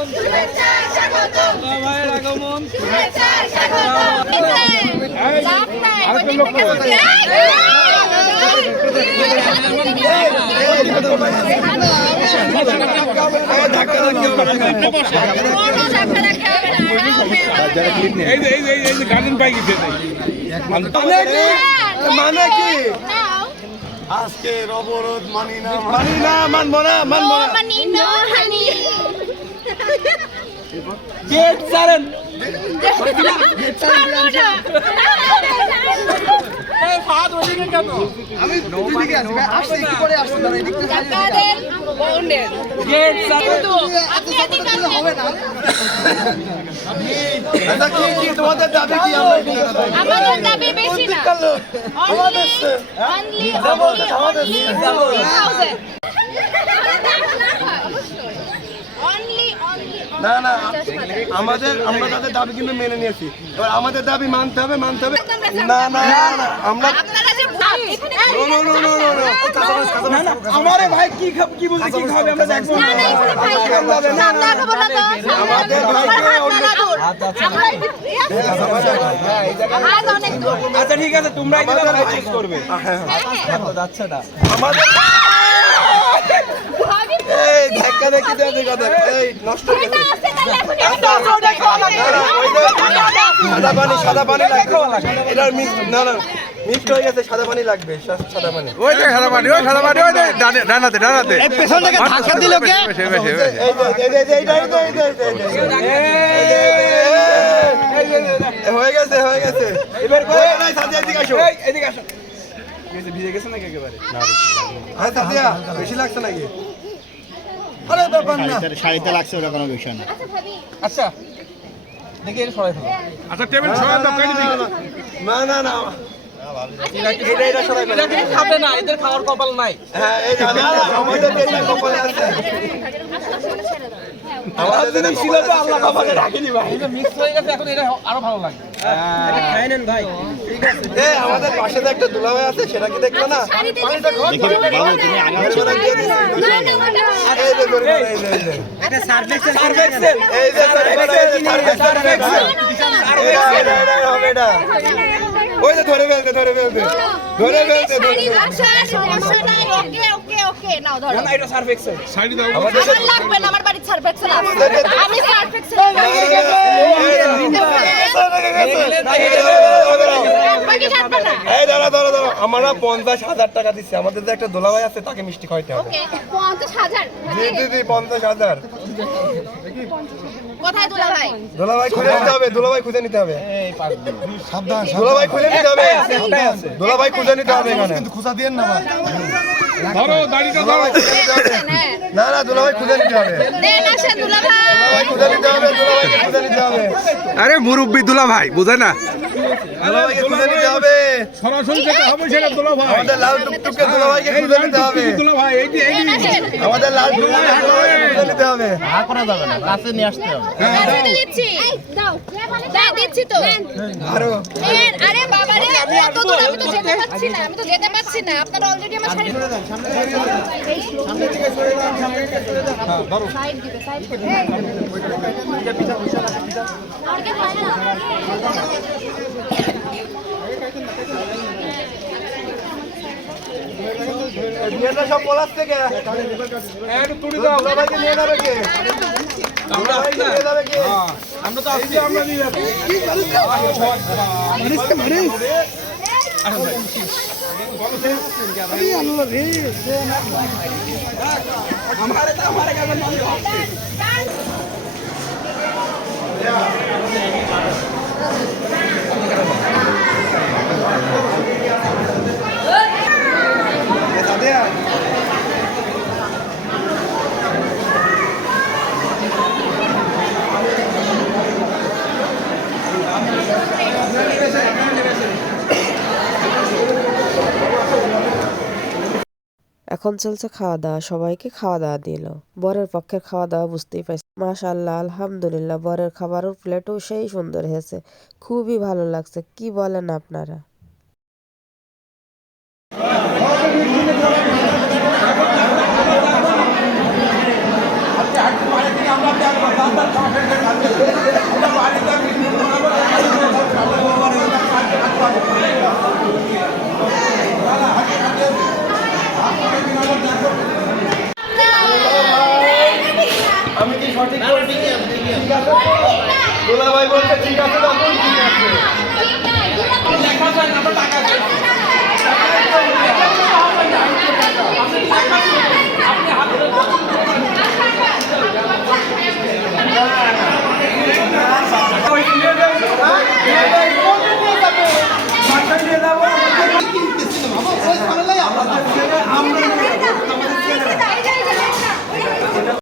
আগমন, ভাইয়ের আগমন। গার্ডেন পাই গেছে মানে কি আজকের অবরোধ মানি না মানবো না গেট ছাড়েন। আমি দিকে আসছি একটু পরে আসছি দাঁড়া এদিকে গেট ছাড়েন। হবে না এটা কি তোমাদের দাবি কি আমাদের দাবি বেশি না না না আমাদের আমরা তাদের দাবি কিন্তু মেনে নিয়েছি এবার আমাদের দাবি মানতে হবে না না আমরা আমারে ভাই কি বলছে কি খাবে আমরা দেখবো আমাদের আচ্ছা ঠিক আছে, তোমরাই করবে। যাচ্ছে না আমাদের এই ধাক্কা দেখি দেবে কথা এই নষ্ট হয়ে গেছে সাদা পানি লাগবে এটার মিক্সড হয়ে গেছে সাদা পানি লাগবে সাদা পানি ওই যে সাদা পানি ওই ডানাতে এই পেছন থেকে ধাক্কা দিল কে হয়ে গেছে এবার কই নাই সাদিয়া এদিকে আসো এদিকে আসো। ভিজে গেছে নাকি একেবারে? হ্যাঁ সাদিয়া বেশি লাগছে নাকি আরে ব্যাপার না শাড়িতে লাগছে ওটা কোনো বিষয় না। আচ্ছা দেখি এটা সরাই ফেলো। আচ্ছা টেবিল সরাই দাও কেটে দিই না এটা সবাই এরা কিন্তু খাবে না, এদের খাওয়ার কপাল নাই। হ্যাঁ এই না আমাদের দেশে কপালে আছে আমাদের দেশে ছিল তো আল্লাহ কপালে রাখেনি ভাই। এটা মিক্স হয়ে গেছে, এখন এটা আরো ভালো লাগে। এটা খাই নেন ভাই। ঠিক আছে। আমাদের পাশে যে একটা দুলাভাই আছে সেটা কি দেখলো না পানিটা ঘর দেখি বাবু তুমি আগে এই যে করে এটা সার্ভেক্সেল। এই যে সার্ভেক্সেল হবে এটা ওই যে ধরে ফেলতে ওকে নাও ধরো না এটা সার্ভেক্সেল। শাড়ি দাও আমার লাগবে না, আমার বাড়ির সার্ভেক্সেল আছে আমি সার্ভেক্সেল এই দাঁড়া আমরা 50,000 টাকা দিচ্ছি আমাদের যে একটা দোলাভাই আছে তাকে মিষ্টি খাওয়াইতে হবে ওকে 50,000 জি 50,000 কোথায় দুলা ভাই দোলাভাই খুঁজে নিতে হবে সাবধান দোলাভাই খুঁজে নিতে হবে এখানে কিন্তু খুঁজা দিয়েন না ধরো দাড়িটা ধরো না দোলাভাই খুঁজে নিতে হবে দেন আসেন দুলা ভাই দোলাভাই খুঁজে নিতে হবে আরে মুরব্বি দুলা ভাই বুঝে না দোলাভাইকে খুঁজে নিতে হবে সরাসরি যেটা হবে সেটা দুলা ভাই আমাদের লাল টুকটুকে দোলাভাইকে খুঁজে নিতে হবে দুলা ভাই এই যে আমাদের লাল টুকটুকে দোলাভাইকে খুঁজে নিতে হবে হা করা যাবে না, কাছে নিয়ে আসতে হবে। দিচ্ছি দাও দিচ্ছি তো আরো আরে বাবা রে এত দূর আমি তো যেতে পারছি না আপনারা অলরেডি আমার শাড়ি সামনে থেকে সরে যান ধরো সাইড দিবে আর কে পারে না বিয়েটা সব পলাশ থেকে একটু তুড়ি দাও। দোলাভাইকে নিয়ে যাবে কে আমরা আসছি না। নিয়ে যাবে কে আমরা তো আসছি। আমরা নিয়ে যাবো এখন চলছে খাওয়া দাওয়া, সবাইকে খাওয়া দাওয়া দিল। বরের পক্ষের খাওয়া দাওয়া বুঝতেই পারছি, মাশাআল্লাহ আলহামদুলিল্লাহ বরের খাবারের প্লেটও সেই সুন্দর হয়েছে, খুবই ভালো লাগছে। কি বলেন আপনারা? আমরা ঠিক আছে তো? দুলাভাই বলছে ঠিক আছে তখন ঠিক আছে। দেখা যায় না